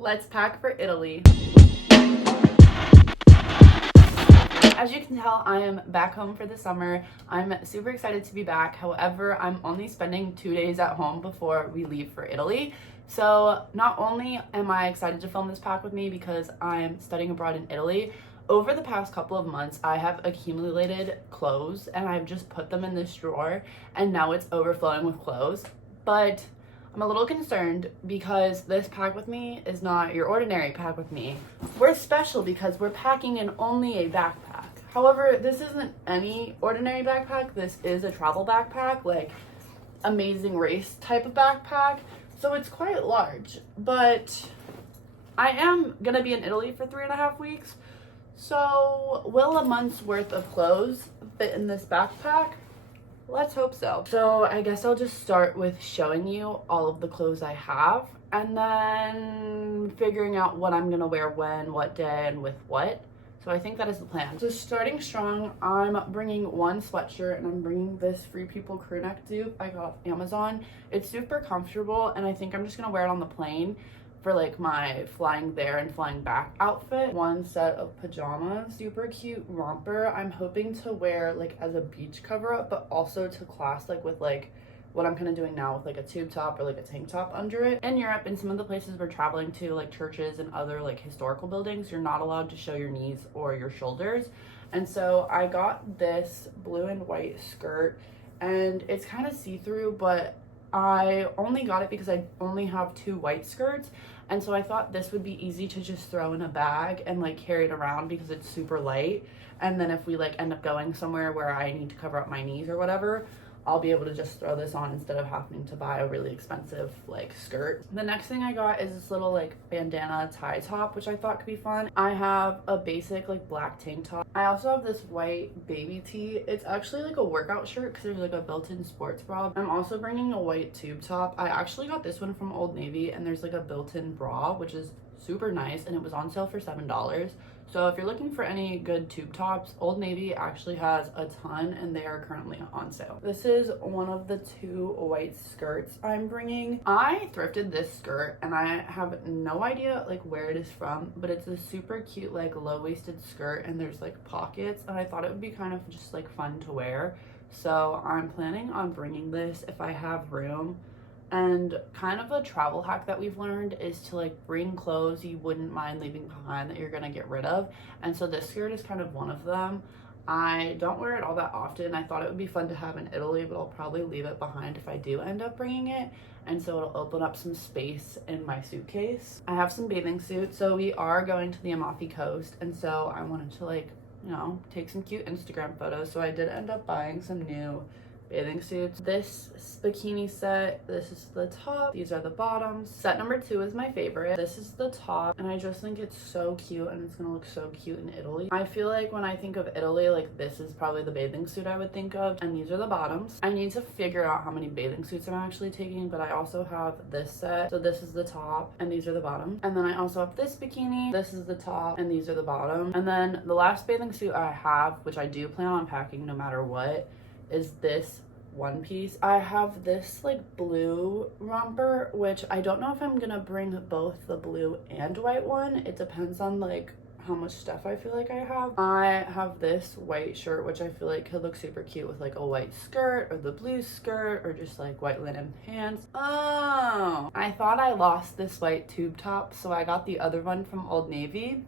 Let's pack for Italy. As you can tell, I am back home for the summer. I'm super excited to be back. However, I'm only spending 2 days at home before we leave for Italy. So not only am I excited to film this pack with me because I'm studying abroad in Italy, over the past couple of months, I have accumulated clothes and I've just put them in this drawer and now it's overflowing with clothes. But I'm a little concerned because this pack with me is not your ordinary pack with me. We're special because we're packing in only a backpack. However, this isn't any ordinary backpack. This is a travel backpack, like Amazing Race type of backpack. So it's quite large, but I am gonna be in Italy for 3.5 weeks. So will a month's worth of clothes fit in this backpack? Let's hope so. So I guess I'll just start with showing you all of the clothes I have and then figuring out what I'm gonna wear when, what day, and with what. So I think that is the plan. So starting strong, I'm bringing one sweatshirt and I'm bringing this Free People crew neck dupe I got off Amazon. It's super comfortable and I think I'm just gonna wear it on the plane for like my flying there and flying back outfit. One set of pajamas, super cute romper. I'm hoping to wear like as a beach cover up, but also to class like with like what I'm kind of doing now with like a tube top or like a tank top under it. In Europe, in some of the places we're traveling to, like churches and other like historical buildings, you're not allowed to show your knees or your shoulders. And so I got this blue and white skirt and it's kind of see-through, but I only got it because I only have 2 white skirts, and so I thought this would be easy to just throw in a bag and like carry it around because it's super light, and then if we like end up going somewhere where I need to cover up my knees or whatever, I'll be able to just throw this on instead of having to buy a really expensive like skirt. The next thing I got is this little like bandana tie top, which I thought could be fun. I have a basic like black tank top. I also have this white baby tee. It's actually like a workout shirt because there's like a built-in sports bra. I'm also bringing a white tube top. I actually got this one from Old Navy and there's like a built-in bra, which is super nice, and it was on sale for $7. So if you're looking for any good tube tops, Old Navy actually has a ton and they are currently on sale. This is one of the 2 white skirts I'm bringing. I thrifted this skirt and I have no idea like where it is from, but it's a super cute like low-waisted skirt and there's like pockets, and I thought it would be kind of just like fun to wear. So I'm planning on bringing this if I have room. And kind of a travel hack that we've learned is to like bring clothes you wouldn't mind leaving behind that you're gonna get rid of. And so this skirt is kind of one of them. I don't wear it all that often. I thought it would be fun to have in Italy, but I'll probably leave it behind if I do end up bringing it. And so it'll open up some space in my suitcase. I have some bathing suits. So we are going to the Amalfi Coast. And so I wanted to like, you know, take some cute Instagram photos. So I did end up buying some new bathing suits. This bikini set, this is the top, these are the bottoms. Set number 2 is my favorite. This is the top and I just think it's so cute and it's gonna look so cute in Italy. I feel like when I think of Italy, like this is probably the bathing suit I would think of, and these are the bottoms. I need to figure out how many bathing suits I'm actually taking, but I also have this set. So this is the top and these are the bottoms. And then I also have this bikini, this is the top and these are the bottom. And then the last bathing suit I have, which I do plan on packing no matter what, is this one piece. I have this like blue romper, which I don't know if I'm gonna bring both the blue and white one. It depends on like how much stuff I feel like I have. I have this white shirt, which I feel like could look super cute with like a white skirt or the blue skirt or just like white linen pants. Oh, I thought I lost this white tube top, so I got the other one from Old Navy.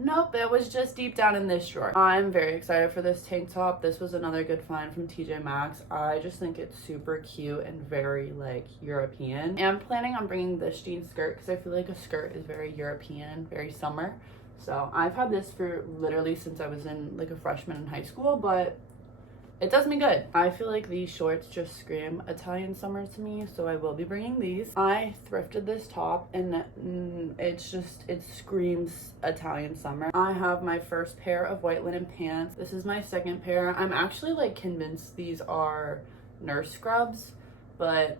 Nope, it was just deep down in this drawer. I'm very excited for this tank top. This was another good find from TJ Maxx. I just think it's super cute and very like European. And I'm planning on bringing this jean skirt because I feel like a skirt is very European, very summer. So I've had this for literally since I was in like a freshman in high school, but it does me good. I feel like these shorts just scream Italian summer to me, so I will be bringing these. I thrifted this top and it screams Italian summer. I have my first pair of white linen pants. This is my second pair. I'm actually like convinced these are nurse scrubs, but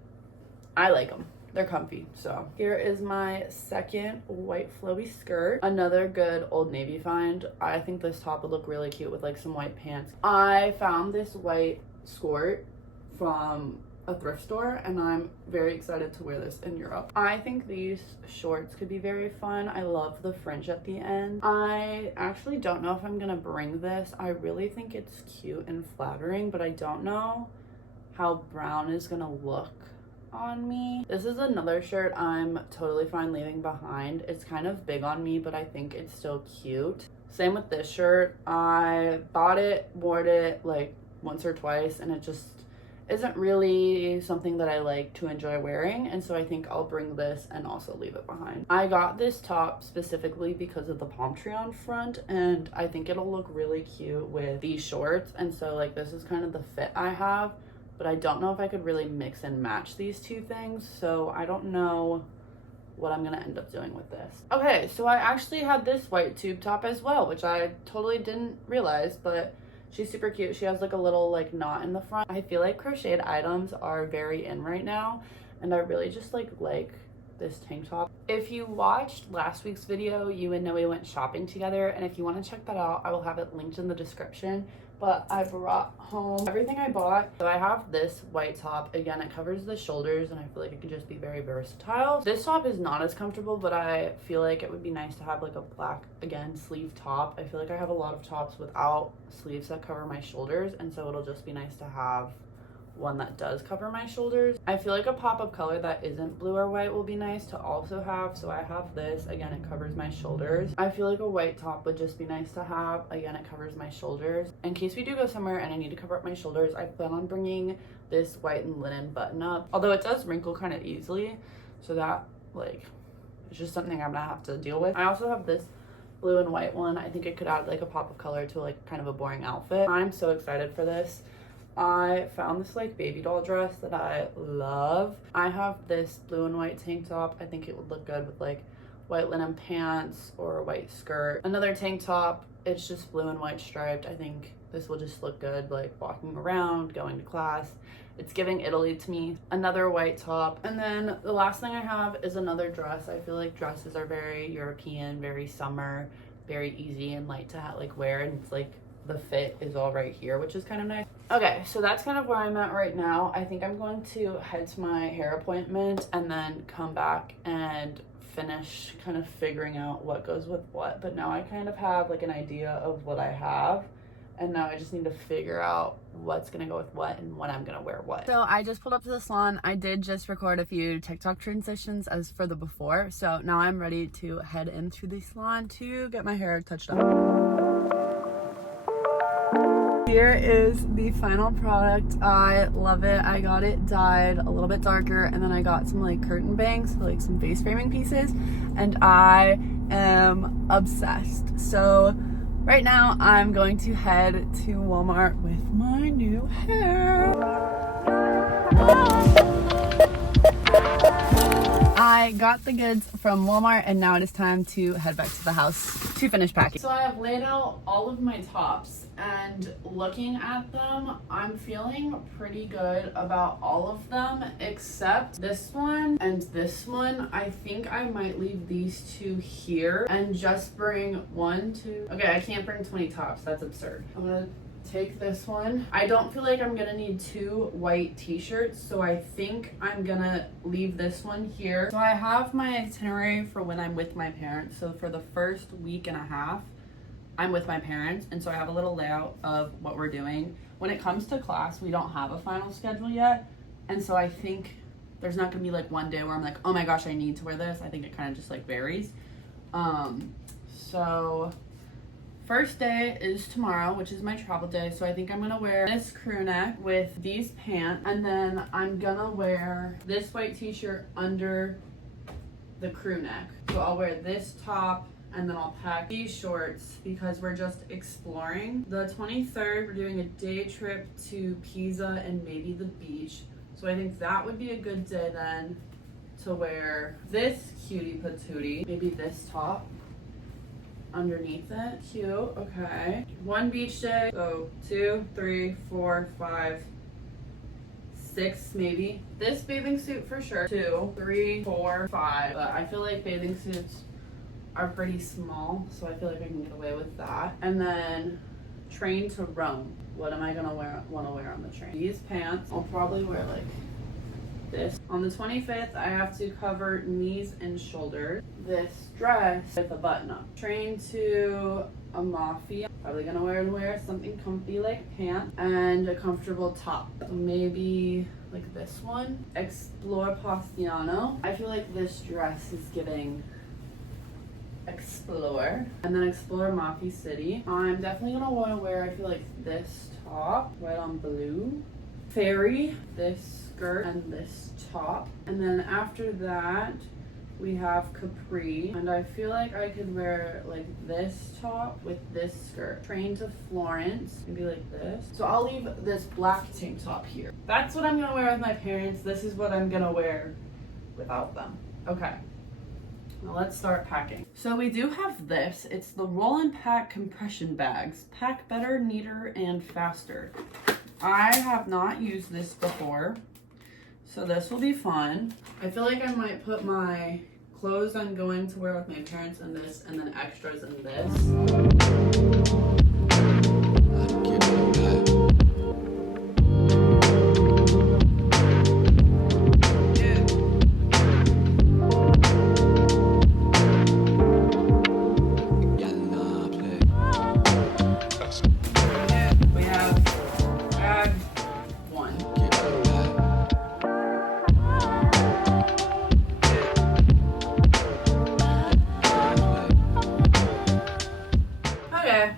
I like them. They're comfy. So here is my second white flowy skirt. Another good Old Navy find. I think this top would look really cute with like some white pants. I found this white skirt from a thrift store, and I'm very excited to wear this in Europe. I think these shorts could be very fun. I love the fringe at the end. I actually don't know if I'm gonna bring this. I really think it's cute and flattering, but I don't know how brown is gonna look on me. This is another shirt I'm totally fine leaving behind. It's kind of big on me, but I think it's still cute. Same with this shirt. I bought it, wore it like once or twice, and it just isn't really something that I like to enjoy wearing, and so I think I'll bring this and also leave it behind. I got this top specifically because of the palm tree on front, and I think it'll look really cute with these shorts, and so like this is kind of the fit I have, but I don't know if I could really mix and match these two things, so I don't know what I'm gonna end up doing with this. Okay, so I actually had this white tube top as well, which I totally didn't realize, but she's super cute. She has like a little like knot in the front. I feel like crocheted items are very in right now, and I really just like this tank top. If you watched last week's video, you would know we went shopping together, and if you want to check that out, I will have it linked in the description. But I brought home everything I bought. So I have this white top. Again, it covers the shoulders, and I feel like it could just be very versatile. This top is not as comfortable, but I feel like it would be nice to have like a black, again, sleeve top. I feel like I have a lot of tops without sleeves that cover my shoulders, and so it'll just be nice to have one that does cover my shoulders. I feel like a pop of color that isn't blue or white will be nice to also have, so I have this. Again, it covers my shoulders. I feel like a white top would just be nice to have. Again, it covers my shoulders. In case we do go somewhere and I need to cover up my shoulders, I plan on bringing this white and linen button up, although it does wrinkle kind of easily, so that like it's just something I'm gonna have to deal with. I also have this blue and white one. I think it could add like a pop of color to like kind of a boring outfit. I'm so excited for this. I found this like baby doll dress that I love. I have this blue and white tank top. I think it would look good with like white linen pants or a white skirt. Another tank top, it's just blue and white striped. I think this will just look good like walking around, going to class. It's giving Italy to me. Another white top. And then the last thing I have is another dress. I feel like dresses are very European, very summer, very easy and light to like wear, and it's like the fit is all right here, which is kind of nice. Okay, so that's kind of where I'm at right now. I think I'm going to head to my hair appointment and then come back and finish kind of figuring out what goes with what. But now I kind of have like an idea of what I have, and now I just need to figure out what's gonna go with what and when I'm gonna wear what. So I just pulled up to the salon. I did just record a few TikTok transitions as for the before, so now I'm ready to head into the salon to get my hair touched up. Here is the final product. I love it. I got it dyed a little bit darker, and then I got some like curtain bangs, like some face framing pieces, and I am obsessed. So right now I'm going to head to Walmart with my new hair. I got the goods from Walmart, and now it is time to head back to the house to finish packing. So I have laid out all of my tops, and looking at them, I'm feeling pretty good about all of them except this one and this one. I think I might leave these two here and just bring one, two. Okay, I can't bring 20 tops. That's absurd. I'm gonna take this one. I don't feel like I'm gonna need two white t-shirts, so I think I'm gonna leave this one here. So I have my itinerary for when I'm with my parents. So for the first week and a half, I'm with my parents, and so I have a little layout of what we're doing. When it comes to class, we don't have a final schedule yet, and so I think there's not gonna be like one day where I'm like, oh my gosh, I need to wear this. I think it kind of just like varies. So first day is tomorrow, which is my travel day, so I think I'm gonna wear this crew neck with these pants, and then I'm gonna wear this white t-shirt under the crew neck. So I'll wear this top, and then I'll pack these shorts because we're just exploring. The 23rd, we're doing a day trip to Pisa and maybe the beach. So I think that would be a good day then to wear this cutie patootie, maybe this top underneath it. Cute, okay. One beach day, so 2, 3, 4, 5, 6 maybe. This bathing suit for sure. 2, 3, 4, 5. But I feel like bathing suits are pretty small, so I feel like I can get away with that. And then train to Rome. What am I gonna want to wear on the train? These pants. I'll probably wear like this. On the 25th, I have to cover knees and shoulders. This dress with a button up. Train to a mafia. Probably gonna wear something comfy like pants and a comfortable top. So maybe like this one. Explore Pastiano. I feel like this dress is giving explore. And then explore Mafia City. I'm definitely gonna want to wear, I feel like, this top, red on blue. Fairy, this skirt and this top. And then after that, we have Capri. And I feel like I could wear like this top with this skirt. Train to Florence, maybe like this. So I'll leave this black tank top here. That's what I'm gonna wear with my parents. This is what I'm gonna wear without them. Okay. Now let's start packing. So we do have this. It's the Roll and Pack compression bags. Pack better, neater, and faster. I have not used this before, so this will be fun. I feel like I might put my clothes I'm going to wear with my parents in this, and then extras in this.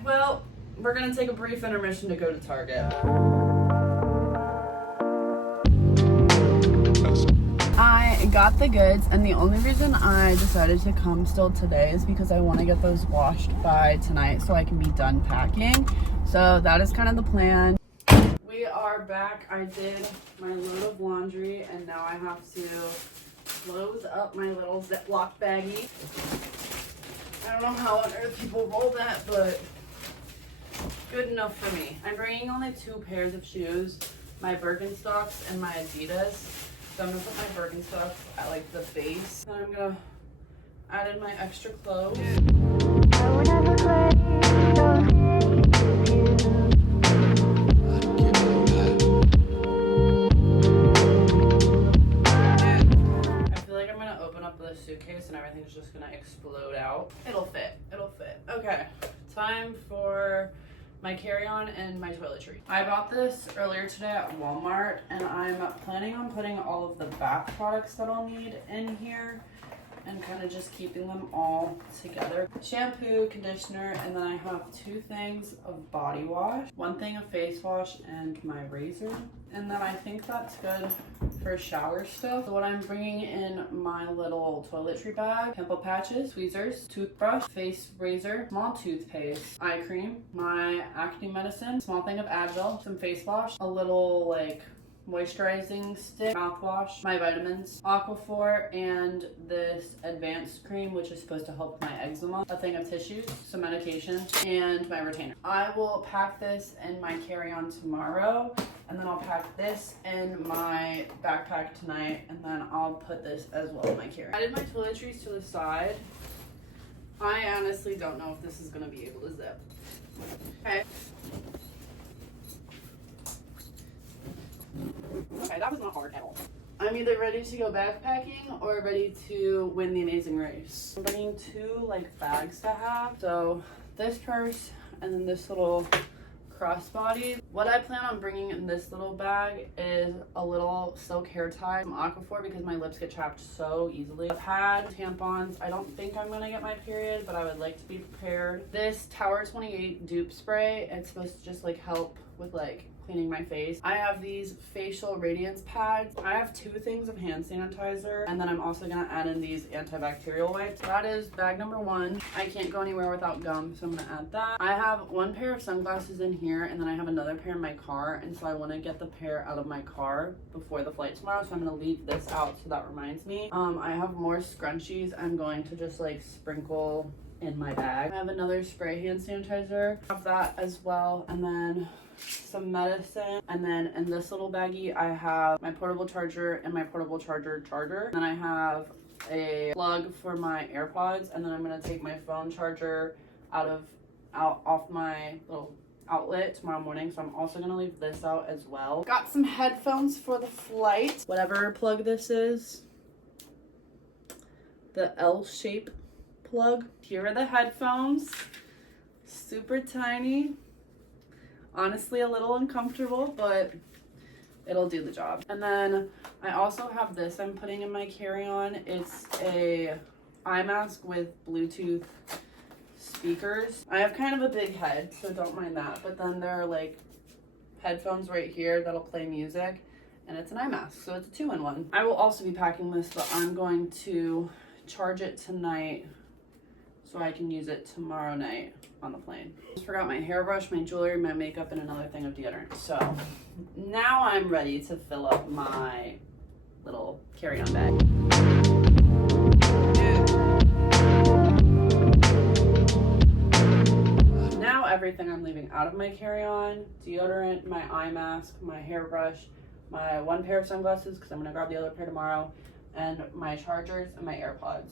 Well, we're gonna take a brief intermission to go to Target. I got the goods, and the only reason I decided to come still today is because I want to get those washed by tonight so I can be done packing. So that is kind of the plan. We are back. I did my load of laundry, and now I have to close up my little Ziploc baggie. I don't know how on earth people roll that, but good enough for me. I'm bringing only 2 pairs of shoes, my Birkenstocks and my Adidas. So I'm gonna put my Birkenstocks at like the base. Then I'm gonna add in my extra clothes. Suitcase and everything's just gonna explode out. It'll fit. Okay, time for my carry-on and my toiletries. I bought this earlier today at Walmart, and I'm planning on putting all of the bath products that I'll need in here and kind of just keeping them all together. Shampoo, conditioner, and then I have 2 things of body wash, 1 thing of face wash, and my razor. And then I think that's good for shower stuff. So what I'm bringing in my little toiletry bag: pimple patches, tweezers, toothbrush, face razor, small toothpaste, eye cream, my acne medicine, small thing of Advil, some face wash, a little like moisturizing stick, mouthwash, my vitamins, Aquaphor, and this advanced cream which is supposed to help my eczema, a thing of tissues, some medication, and my retainer. I will pack this in my carry-on tomorrow, and then I'll pack this in my backpack tonight, and then I'll put this as well in my carry-on. I did my toiletries to the side. I honestly don't know if this is going to be able to zip. Okay. Okay, that was not hard at all. I'm either ready to go backpacking or ready to win the amazing race. I'm bringing 2 like bags to have. So this purse and then this little crossbody. What I plan on bringing in this little bag is a little silk hair tie from Aquaphor because my lips get chapped so easily. I've had tampons. I don't think I'm gonna get my period, but I would like to be prepared. This Tower 28 dupe spray, it's supposed to just like help with like cleaning my face. I have these facial radiance pads. I have 2 things of hand sanitizer, and then I'm also gonna add in these antibacterial wipes. That is bag number 1. I can't go anywhere without gum, so I'm gonna add that. I have 1 pair of sunglasses in here, and then I have another pair in my car, and so I want to get the pair out of my car before the flight tomorrow, so I'm gonna leave this out, so that reminds me. I have more scrunchies I'm going to just like sprinkle in my bag. I have another spray hand sanitizer. I have that as well, and then some medicine. And then in this little baggie I have my portable charger and my portable charger. Then I have a plug for my AirPods, and then I'm gonna take my phone charger off my little outlet tomorrow morning, so I'm also gonna leave this out as well. Got some headphones for the flight. Whatever plug this is. The L-shape plug. Here are the headphones. Super tiny. Honestly, a little uncomfortable, but it'll do the job. And then I also have this I'm putting in my carry-on. It's a eye mask with Bluetooth speakers. I have kind of a big head, so don't mind that. But then there are like headphones right here that'll play music, and it's an eye mask, so it's a 2-in-1. I will also be packing this, but I'm going to charge it tonight so I can use it tomorrow night on the plane. Just forgot my hairbrush, my jewelry, my makeup, and another thing of deodorant. So now I'm ready to fill up my little carry-on bag. Now everything I'm leaving out of my carry-on: deodorant, my eye mask, my hairbrush, my one pair of sunglasses because I'm gonna grab the other pair tomorrow, and my chargers and my AirPods.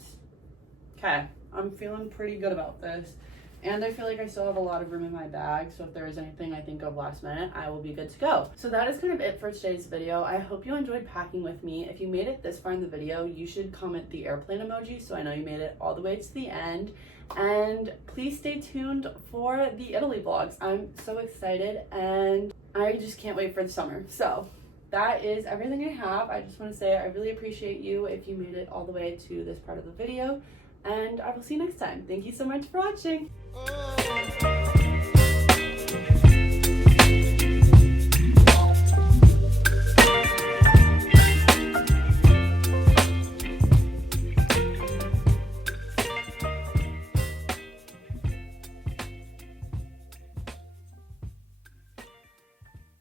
Okay, I'm feeling pretty good about this. And I feel like I still have a lot of room in my bag, so if there is anything I think of last minute, I will be good to go. So that is kind of it for today's video. I hope you enjoyed packing with me. If you made it this far in the video, you should comment the airplane emoji so I know you made it all the way to the end. And please stay tuned for the Italy vlogs. I'm so excited and I just can't wait for the summer. So that is everything I have. I just want to say I really appreciate you if you made it all the way to this part of the video. And I will see you next time. Thank you so much for watching.